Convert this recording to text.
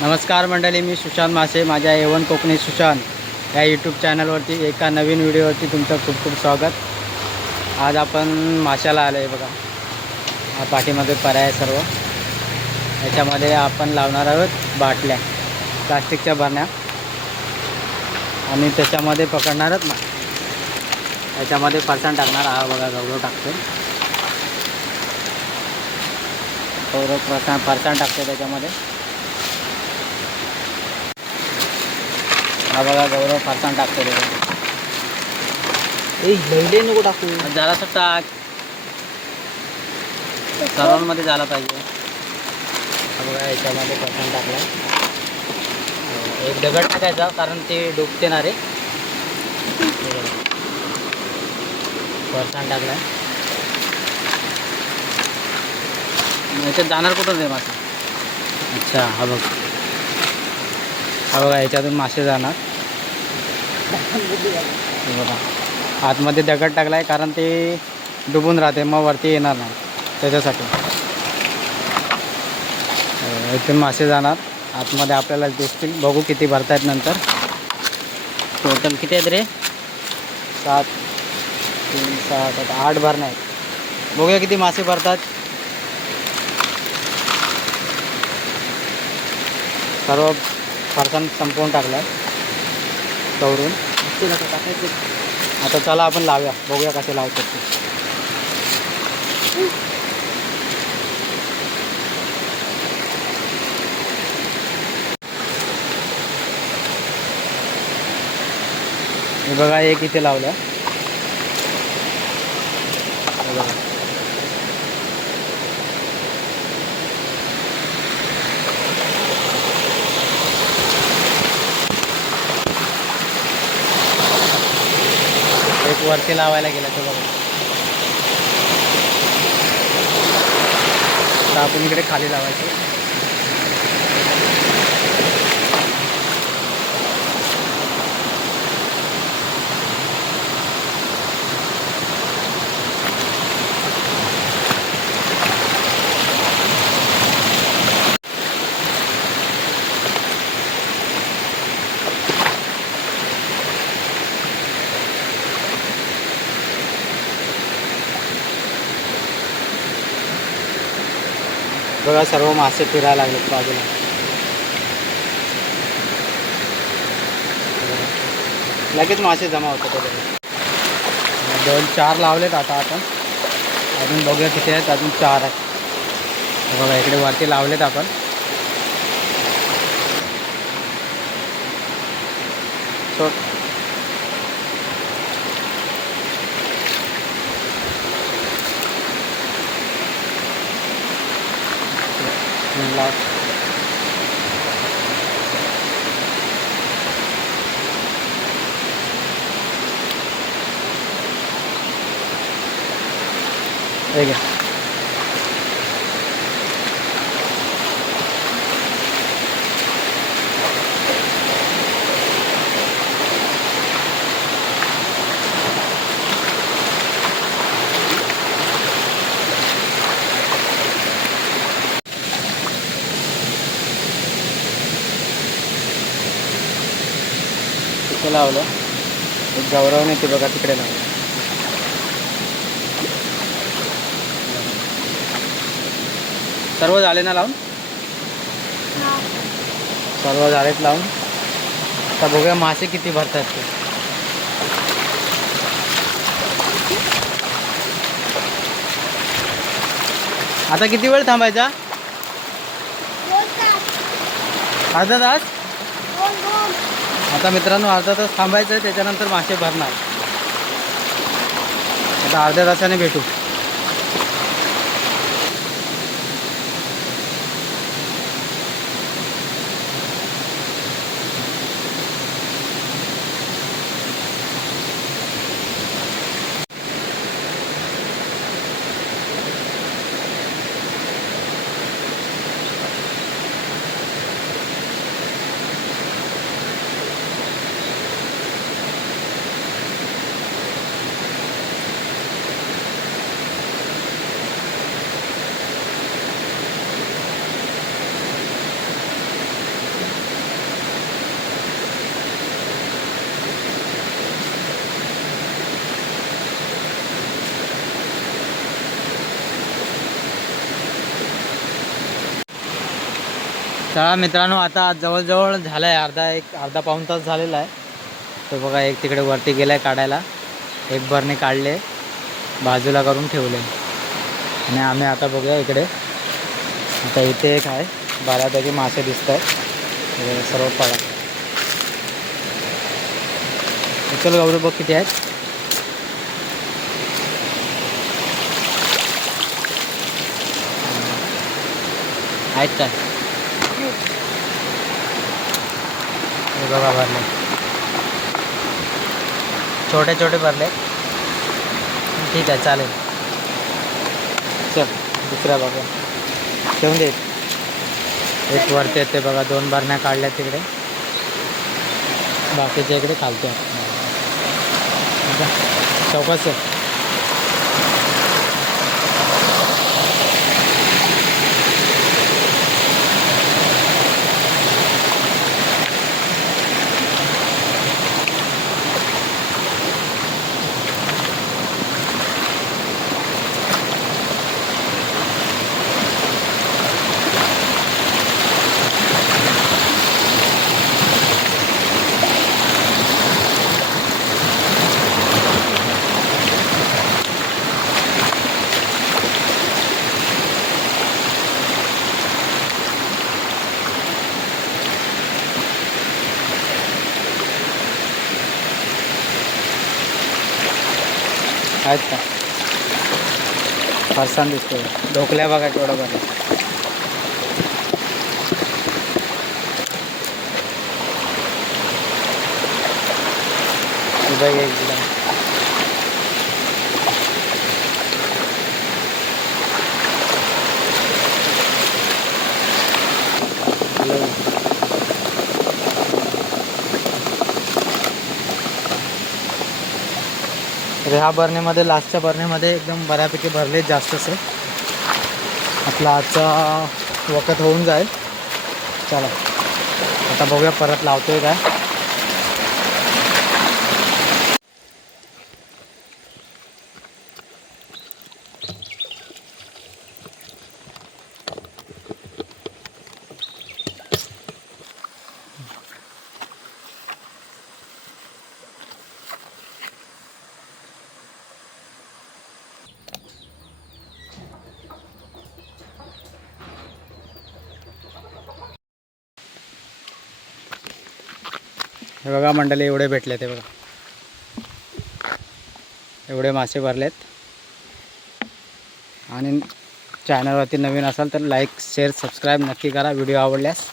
नमस्कार मंडळी मी सुशांत मासे माझ्या एवन कोकणी सुशांत. या यूट्यूब चॅनलवरती एका नवीन व्हिडिओवरती तुमचं खूप खूप स्वागत. आज आपण माशाला आलो आहे बघा. हा पाठीमागे पर्याय आहे सर्व. याच्यामध्ये आपण लावणार आहोत बाटल्या प्लास्टिकच्या भरण्या आणि त्याच्यामध्ये पकडणार आहोत ना याच्यामध्ये फरसाण टाकणार हा बघा गौरव टाकतो गौरव फरसाण फरसाण टाकतो त्याच्यामध्ये. हा बघा गौरव फरसाण टाकतो लहिले नको टाकू. जरासं टाक. सर्वांमध्ये झाला पाहिजे. हा बघा याच्यामध्ये फरसाण टाकला एक दगड टाकायचा कारण ते डुबते ना रे. फरसाण टाकलाय. मग याच्यात जाणार कुठं रे मासे? अच्छा हा बघ. हा बघा याच्यातून मासे जाणार. हे बघा. आतमध्ये दगड टाकलाय कारण ते डुबून राहते मग वरती येणार नाही. त्याच्यासाठी. इथून मासे जाणार. आतमध्ये आपल्याला दिसतील. बघू किती भरतायत नंतर. टोटल किती आहेत रे? सात तीन सात आठ आठ भरणे आहेत बघूया किती मासे भरतात. सर्व फरसाण संपवून टाकलं चौरून टाकायचं आता चला आपण लावूया. बघूया कसे लावतात ते. बघा एक इथे लावलं. एक वरती लावायला गेला तो बघा. आपण इकडे खाली लावायचं. बघा सर्व मासे फिरायला लागलेत बाजूला. लगेच मासे जमा होतात दोन चार लावलेत आता आपण. अजून बघूया किती आहेत अजून चार आहेत. बघा इकडे वरती लावलेत आपण. in lock. There you go. तिथे लावलं. एक गौरवने ते बघा तिकडे लावलं. सर्व झाले ना लावून? सर्व झालेत लावून. आता बघूया मासे किती भरतात ते. आता किती वेळ थांबायचा? अर्धा तास? आता मित्रांनो अर्धा तास थांबायचं आहे त्याच्यानंतर मासे भरणार. आता अर्ध्या तासाने भेटू. चला मित्रांनो आता जवळजवळ झालं आहे अर्धा एक अर्धा पाऊण तास झालेला आहे. तो बघा एक तिकडे वरती गेला आहे काढायला. एक बरणे काढले बाजूला करून ठेवले. आणि आम्ही आता बघूया इकडे. आता इथे एक आहे बऱ्यापैकी मासे दिसत आहेत सर्व पडा चल गौरव बघ किती आहेत. आहेत काय? बघा भरले. छोटे छोटे भरले. ठीक आहे चालेल. चल दुसऱ्या बघा ठेवून दे. एक वरती येते बघा दोन भरण्या काढल्या तिकडे. बाकीच्या इकडे खालते. चौकस आहेत का? फरसाण दिसतोय. ढोकल्या बघा केवढं बरं बघ एक तर ह्या बरणीमध्ये लास्टच्या बरणीमध्ये एकदम बऱ्यापैकी भरले जास्त असे आपला आजचा वखत होऊन जाईल. चला. आता बघूया परत लावतोय काय. हे बघा मंडळी एवढे भेटले ते बघा. एवढे मासे भरलेत. आणि चॅनलवरती नवीन असाल तर लाईक शेअर सबस्क्राईब नक्की करा. व्हिडिओ आवडल्यास.